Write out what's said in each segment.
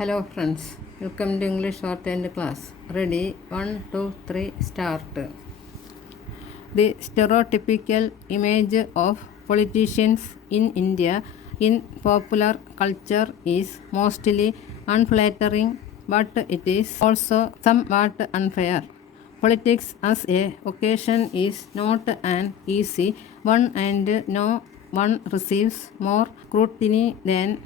Hello friends, welcome to English Shorthand class. Ready? 1, 2, 3, start. The stereotypical image of politicians in India in popular culture is mostly unflattering, but it is also somewhat unfair. Politics as a occasion is not an easy one, and no one receives more scrutiny than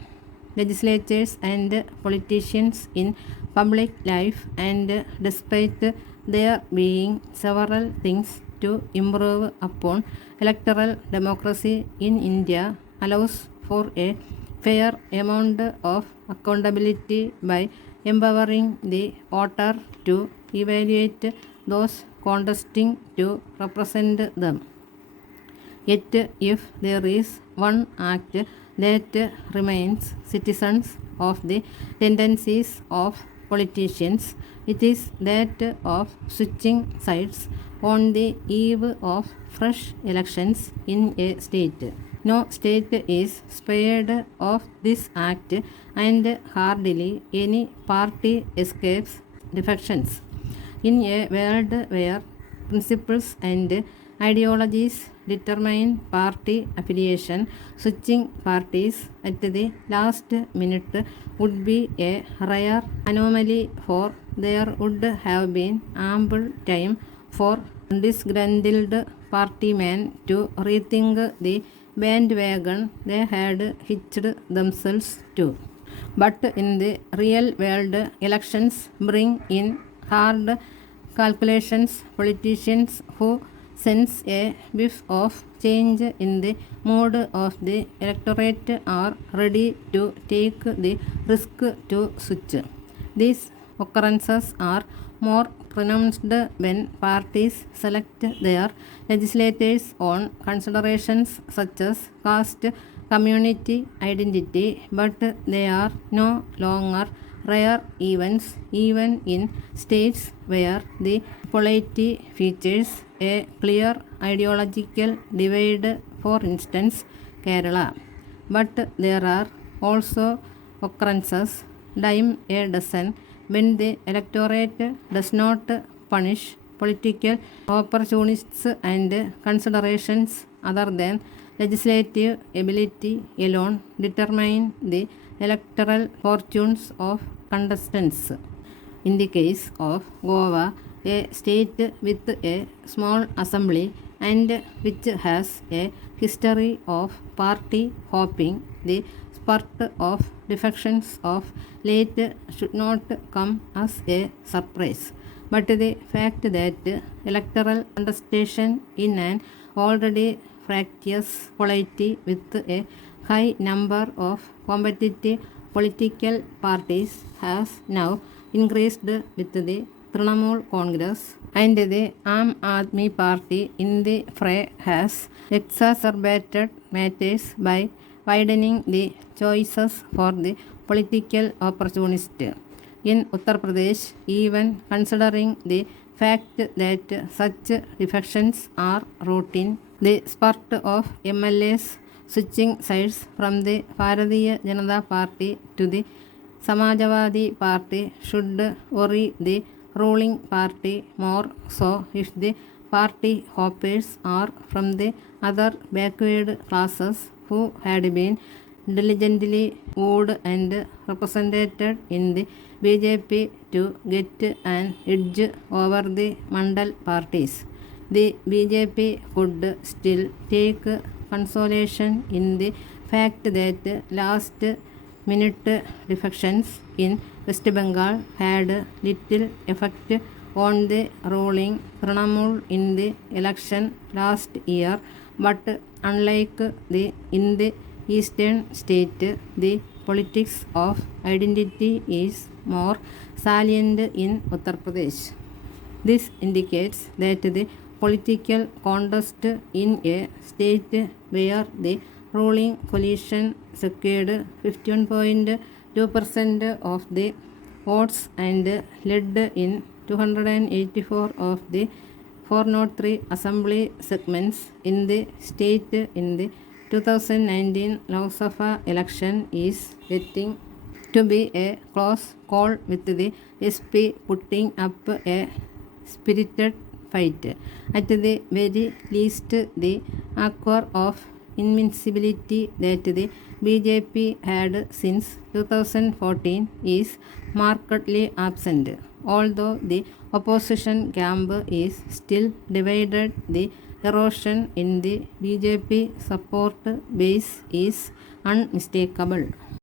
legislators and politicians in public life, and despite there being several things to improve upon, electoral democracy in India allows for a fair amount of accountability by empowering the voter to evaluate those contesting to represent them. Yet, if there is one act that reminds citizens of the tendencies of politicians, it is that of switching sides on the eve of fresh elections in a state. No state is spared of this act, and hardly any party escapes defections. In a world where principles and ideologies determine party affiliation, switching parties at the last minute would be a rare anomaly, for there would have been ample time for disgruntled partymen to rethink the bandwagon they had hitched themselves to. But in the real world, elections bring in hard calculations. Politicians who sense a whiff of change in the mood of the electorate are ready to take the risk to switch. These occurrences are more pronounced when parties select their legislators on considerations such as caste, community identity, but they are no longer rare events even in states where the polity features a clear ideological divide, for instance Kerala. But there are also occurrences, dime a dozen, when the electorate does not punish political opportunists and considerations other than legislative ability alone determine the electoral fortunes of contestants. In the case of Goa, a state with a small assembly and which has a history of party hopping, the spurt of defections of late should not come as a surprise. But the fact that electoral contestation in an already fractious polity with a high number of competitive political parties has now increased with the Trinamool Congress and the Aam Aadmi Party in the fray has exacerbated matters by widening the choices for the political opportunist. In Uttar Pradesh, even considering the fact that such defections are routine, the spurt of MLAs switching sides from the Bharatiya Janata Party to the Samajwadi Party should worry the ruling party more so if the party hoppers are from the other backward classes who had been diligently wooed and represented in the BJP to get an edge over the Mandal parties. The BJP could still take consolation in the fact that last minute defections in West Bengal had little effect on the ruling Trinamool in the election last year, but unlike in the eastern state, the politics of identity is more salient in Uttar Pradesh. This indicates that the political contest in a state where the ruling coalition secured 51.2% of the votes and led in 284 of the 403 assembly segments in the state in the 2019 Lok Sabha election is getting to be a close call with the SP putting up a spirited fight. At the very least, the acquire of invincibility that the BJP had since 2014 is markedly absent. Although the opposition camp is still divided, the erosion in the BJP support base is unmistakable.